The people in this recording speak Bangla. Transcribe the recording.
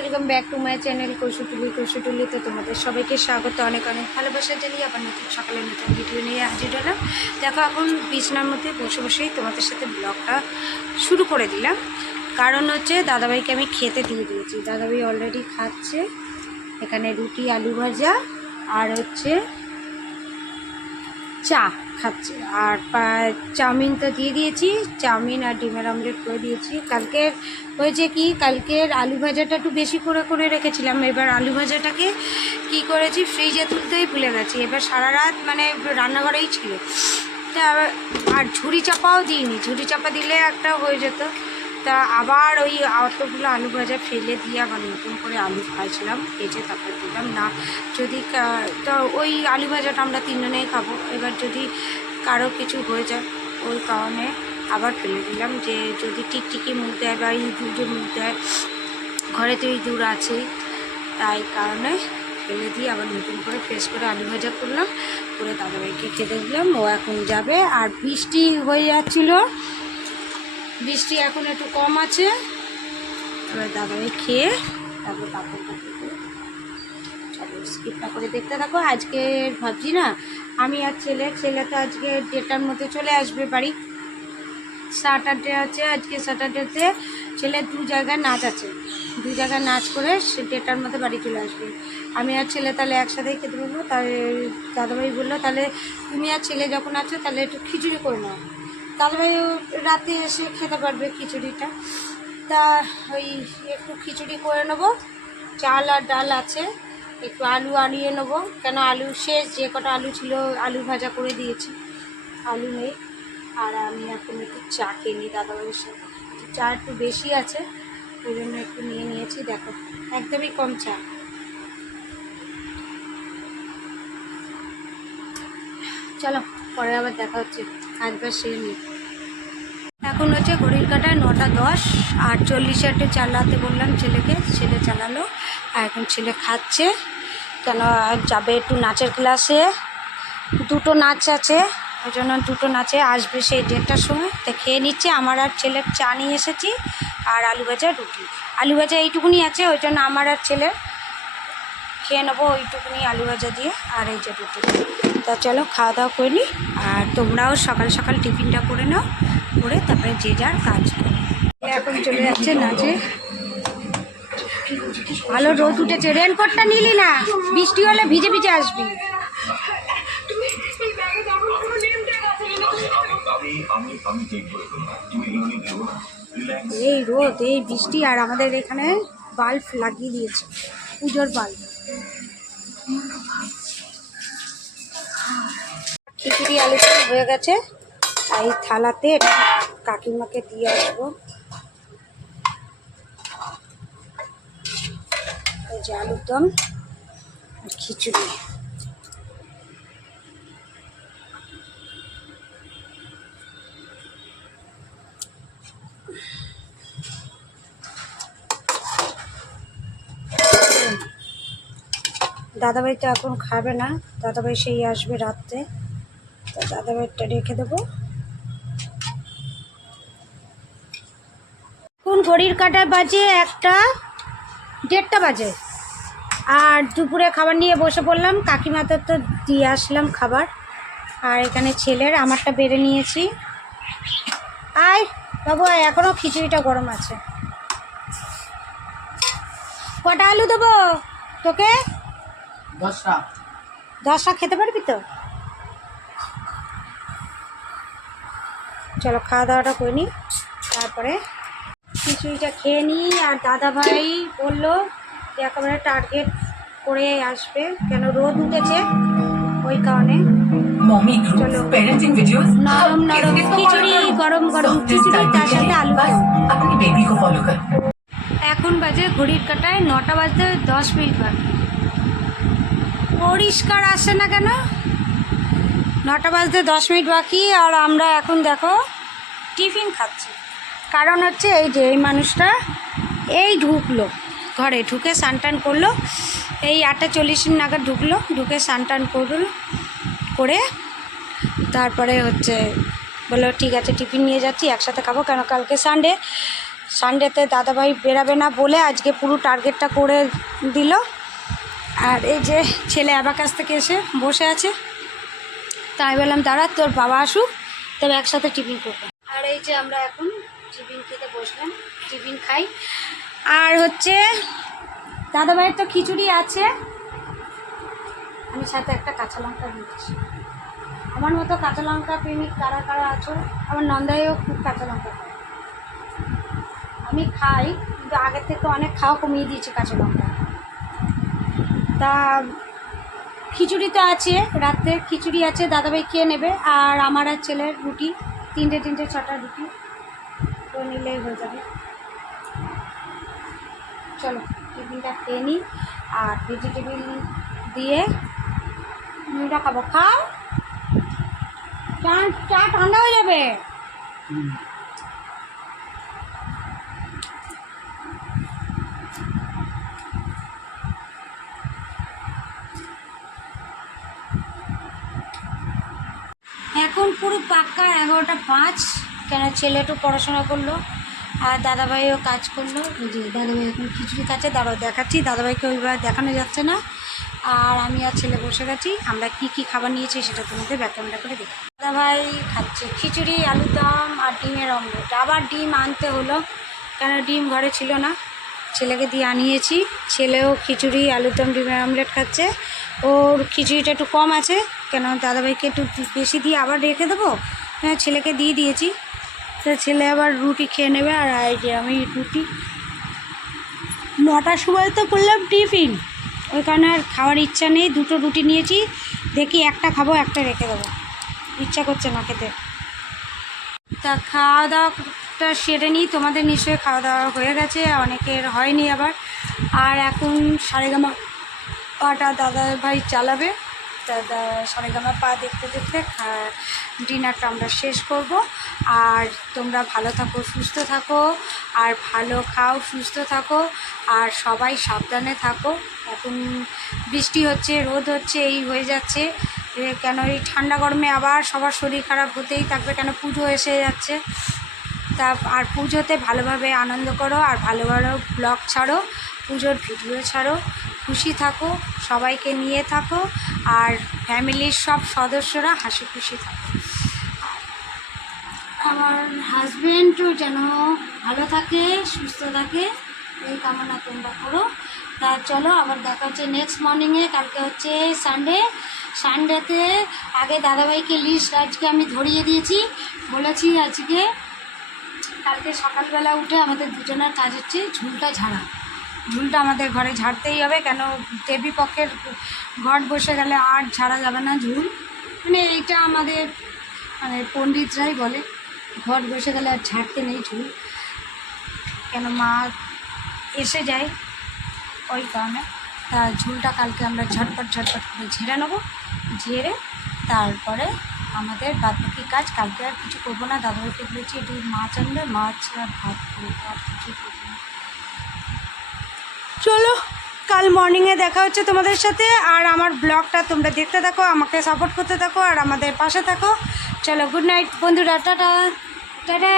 Welcome back to my channel কৌশুটুলি কৌশুটুলিতে তোমাদের সবাইকে স্বাগত। অনেক অনেক ভালোবাসা জানিয়ে আবার নতুন সকালে নতুন ভিডিও নিয়ে হাজির হলাম। দেখো, এখন বিছনার মধ্যে বসে বসেই তোমাদের সাথে ব্লগটা শুরু করে দিলাম। কারণ হচ্ছে দাদাভাইকে আমি খেতে দিয়ে দিয়েছি। দাদাভাই অলরেডি খাচ্ছে। এখানে রুটি, আলু ভাজা আর হচ্ছে চা। খাচ্ছে। আর চাউমিন তো দিয়ে দিয়েছি। চাউমিন আর ডিমের অমলেট করে দিয়েছি। কালকের হয়েছে কি, কালকের আলু ভাজাটা একটু বেশি করে করে রেখেছিলাম। এবার আলু ভাজাটাকে কি করেছি, ফ্রিজে তুলতেই ভুলে গেছি। এবার সারা রাত মানে রান্নাঘরেই ছিল। আর ঝুড়ি চাপাও দিইনি। ঝুড়ি চাপা দিলে একটা হয়ে যেত। তা আবার ওই অতগুলো আলু ভাজা ফেলে দিয়ে আবার নতুন করে আলু ভাজলাম, ভেজে তারপর দিলাম। না, যদি তো ওই আলু ভাজাটা আমরা তিনজনেই খাব। এবার যদি কারও কিছু হয়ে যায়, ওই কারণে আবার ফেলে দিলাম যে যদি টিকটিকি মুখ দেয় বা ইঁদুরে মুখ দেয় ঘরে তো ইঁদুর আছে, তাই কারণে ফেলে দিয়ে আবার নতুন করে ফ্রেশ করে আলু ভাজা করলাম, করে দাদাভাইকে খেতে দিলাম। ও এখন যাবে। আর বৃষ্টি হয়ে যাচ্ছিল বৃষ্টি এখন একটু কম আছে। এবার দাদাভাই খেয়ে তারপর স্কিপটা করে দেখতে থাকো। আজকে ভাবছি না, আমি আর ছেলে ছেলে তো আজকে ডেটার মধ্যে চলে আসবে বাড়ি। স্যাটারডে আছে, আজকে স্যাটারডেতে ছেলে দু জায়গায় নাচ আছে। দু জায়গায় নাচ করে সে ডেটার মধ্যে বাড়ি চলে আসবে। আমি আর ছেলে তাহলে একসাথেই খেতে বলব। তাহলে দাদাভাই বলল, তাহলে তুমি আর ছেলে যখন আছো, তাহলে একটু খিচুড়ি করে নাও। দাদাভাই রাতে এসে খেতে পারবে খিচুড়িটা। তা ওই একটু খিচুড়ি করে নেব। চাল আর ডাল আছে, একটু আলু আনিয়ে নেব। কেন আলু শেষ, যে কটা আলু ছিল আলু ভাজা করে দিয়েছি। আলু নেই। আর আমি এখন একটু চা খেয়ে নিই দাদাভাইয়ের সাথে। চা একটু বেশি আছে, ওই জন্য একটু নিয়ে নিয়েছি, দেখো। একদমই কম চা। চলো, পরে আবার দেখা হচ্ছে। সেরে নিই এখন হচ্ছে ঘড়ির কাটায় নটা দশ আর চল্লিশে একটু চালাতে বললাম ছেলেকে, ছেলে চালালো, আর এখন ছেলে খাচ্ছে। কেন যাবে একটু নাচের ক্লাসে? দুটো নাচ আছে, ওই জন্য দুটো নাচে আসবে সেই দেড়টার সময়। তা খেয়ে নিচ্ছে, আমার আর ছেলের চা নিয়ে এসেছি, আর আলু ভাজা রুটি। আলু ভাজা এইটুকুনি আছে, ওই জন্য আমার আর ছেলের খেয়ে নেব ওইটুকুনি আলু ভাজা দিয়ে, আর এই যে রুটি। তা চলো খাওয়া দাওয়া করে নিই। আর তোমরাও সকাল সকাল টিফিনটা করে নাও, করে তারপরে যে যার কাজ করো। এখন চলে যাচ্ছে নাচে। ভালো রোদ উঠেছে রেনকোটটা নিলি না, বৃষ্টি হলে ভিজে ভিজে আসবি। এই রোদ, এই বৃষ্টি আর আমাদের এখানে বাল্ব লাগিয়ে দিয়েছে, পুজোর বাল্ব। খিচুড়ি আলু হয়ে গেছে। আর এই থালাতে কাকিমাকে দিয়ে আসব। এই যে আলুর দম আর খিচুড়ি। দাদাভাই তো এখন খাবে না, দাদাভাই সেই আসবে রাত্রে। তো দাদাভাইটা রেখে দেবো। কোন ঘড়ির কাটায় বাজে একটা দেড়টা বাজে। আর দুপুরে খাবার নিয়ে বসে পড়লাম কাকিমাদের তো দিয়ে আসলাম খাবার। আর এখানে ছেলের আমারটা বেড়ে নিয়েছি। আয় বাবু আয় এখনও খিচুড়িটা গরম আছে। কটা আলু দেবো তোকে? দশটা। দশটা খেতে পারবি তো? চলো খাওয়া দাওয়াটা করে নিই। তারপরে খিচুড়িটা খেয়ে নিই আর দাদাভাই বলল যে একেবারে টার্গেট করে আসবে। কেন রোদ উঠেছে? ওই কারণে। নরম। নরম খিচুড়ি গরম গরম। তার সাথে এখন বাজে ঘড়ির কাটায় নটা বাজতে দশ মিনিট পরিষ্কার আসে না কেন? নটা বাজতে দশ মিনিট বাকি, আর আমরা এখন দেখো টিফিন খাচ্ছি। কারণ হচ্ছে এই যে এই মানুষটা এই ঢুকলো, ঘরে ঢুকে স্নান করল। এই আটটা চল্লিশ নাগাদ ঢুকলো, ঢুকে স্নান করল করে তারপরে হচ্ছে বলল, ঠিক আছে, টিফিন নিয়ে যাচ্ছি, একসাথে খাব। কেন কালকে সানডে, সানডেতে দাদাভাই বেরাবে না বলে আজকে পুরো টার্গেটটা করে দিল। আর এই যে ছেলে আবার কাছ থেকে এসে বসে আছে। তাই বললাম, দাঁড়া, তোর বাবা আসুক, তবে একসাথে টিফিন করব। আর এই যে আমরা এখন টিফিন খেতে বসলাম, টিফিন খাই। আর হচ্ছে, দাদাভাইয়ের তো খিচুড়ি আছে। আমি সাথে একটা কাঁচা লঙ্কা দিচ্ছি আমার মতো কাঁচা লঙ্কা প্রেমিক কারা কারা আছো? আমার নন্দাইও খুব কাঁচা লঙ্কা খায়। আমি খাই, কিন্তু আগের থেকে অনেক খাওয়া কমিয়ে দিয়েছি কাঁচা লঙ্কা। তা খিচুড়ি তো আছে, রাত্রে খিচুড়ি আছে, দাদাভাই খেয়ে নেবে, আর আমার আর ছেলের রুটি, তিনটে তিনটে, ছটা রুটি। তো নিলেই হয়ে যাবে। চলো, টিফিনটা খেয়ে নিই, আর ভেজিটেবিল দিয়ে খাব। খাও। চা ঠান্ডা হয়ে যাবে এখন পুরো পাক্কা এগারোটা পাঁচ, কেন ছেলে একটু পড়াশোনা করল, আর দাদাভাইও কাজ করল। যে দাদাভাই এখন খিচুড়ি খাচ্ছে দাঁড়াও দেখাচ্ছি, দাদাভাইকে ওইবার দেখানো যাচ্ছে না। আর আমি আর ছেলে বসে গেছি, আমরা কি কি খাবার নিয়েছি সেটা তোমাদের ব্যাক ক্যামেরা করে দেখি। দাদাভাই খাচ্ছে খিচুড়ি আলুর দম আর ডিমের অমলেট। আবার ডিম আনতে হলো, কেন ডিম ঘরে ছিল না। ছেলেকে দিয়ে আনিয়েছি। ছেলেও খিচুড়ি, আলুর দম ডিমের অমলেট খাচ্ছে। ওর খিচুড়িটা একটু কম আছে, কেন দাদাভাইকে একটু বেশি দিয়ে আবার রেখে দেবো? হ্যাঁ ছেলেকে দিয়ে দিয়েছি। তো ছেলে আবার রুটি খেয়ে নেবে, আর এই যে আমি রুটি। নটার সময় তো করলাম টিফিন। ওই কারণে আর খাওয়ার ইচ্ছা নেই, দুটো রুটি নিয়েছি। দেখি একটা খাব, একটা রেখে দেবো। ইচ্ছা করছে না খেতে। তা খাওয়া দাওয়াটা সেরে নিই, তোমাদের নিশ্চয়ই খাওয়া দাওয়া হয়ে গেছে, অনেকের হয়নি আবার। আর এখন সারেগামা পাটা দাদা ভাই চালাবে, দাদা সারেগামা পা দেখতে দেখতে ডিনারটা আমরা শেষ করব। আর তোমরা ভালো থাকো, সুস্থ থাকো, আর ভালো খাও, সুস্থ থাকো, আর সবাই সাবধানে থাকো। এখন বৃষ্টি হচ্ছে, রোদ হচ্ছে, এই হয়ে যাচ্ছে। কেন এই ঠান্ডা গরমে আবার সবার শরীর খারাপ হতেই থাকবে, কেন পুজো এসে যাচ্ছে? তা আর পুজোতে ভালোভাবে আনন্দ করো আর ভালো ভালো ব্লগ ছাড়ো, পুজোর ভিডিও ছাড়ো। খুশি থাকো, সবাইকে নিয়ে থাকো আর ফ্যামিলির সব সদস্যরা হাসি খুশি থাকো। আমার হাজব্যান্ডও যেন ভালো থাকে, সুস্থ থাকে, এই কামনা তোমরা করো। তা চলো, আবার দেখা হচ্ছে নেক্সট মর্নিংয়ে কালকে হচ্ছে সানডে সানডেতে আগে দাদাভাইকে লিস্ট আজকে আমি ধরিয়ে দিয়েছি, বলেছি আজকে কালকে সকালবেলা উঠে আমাদের দুজনের কাজ হচ্ছে ঝুলটা ঝাড়া। ঝুলটা আমাদের ঘরে ঝাড়তেই হবে, কেন দেবী পক্ষের ঘট বসে গেলে আর ঝাড়া যাবে না ঝুল। মানে এইটা আমাদের মানে পণ্ডিতরাই বলে, ঘট বসে গেলে আর ঝাড়তে নেই ঝুল। কেন মা এসে যায় ওই কারণে। তা ঝুলটা কালকে আমরা ঝটপট ঝটপট করে ঝেড়ে নেব, ঝেড়ে তারপরে আমাদের বাদবাকি কাজ কালকে আর কিছু করব না। দাদাভাইকে বলেছি একটু মাছ আনবে মাছ আর ভাত করব আর কিছু করব না। চলো কাল মর্নিংয়ে দেখা হচ্ছে তোমাদের সাথে। আর আমার ব্লগটা তোমরা দেখতে থাকো আমাকে সাপোর্ট করতে থাকো আর আমাদের পাশে থাকো। চলো গুড নাইট বন্ধুরা টাটা। টাটা।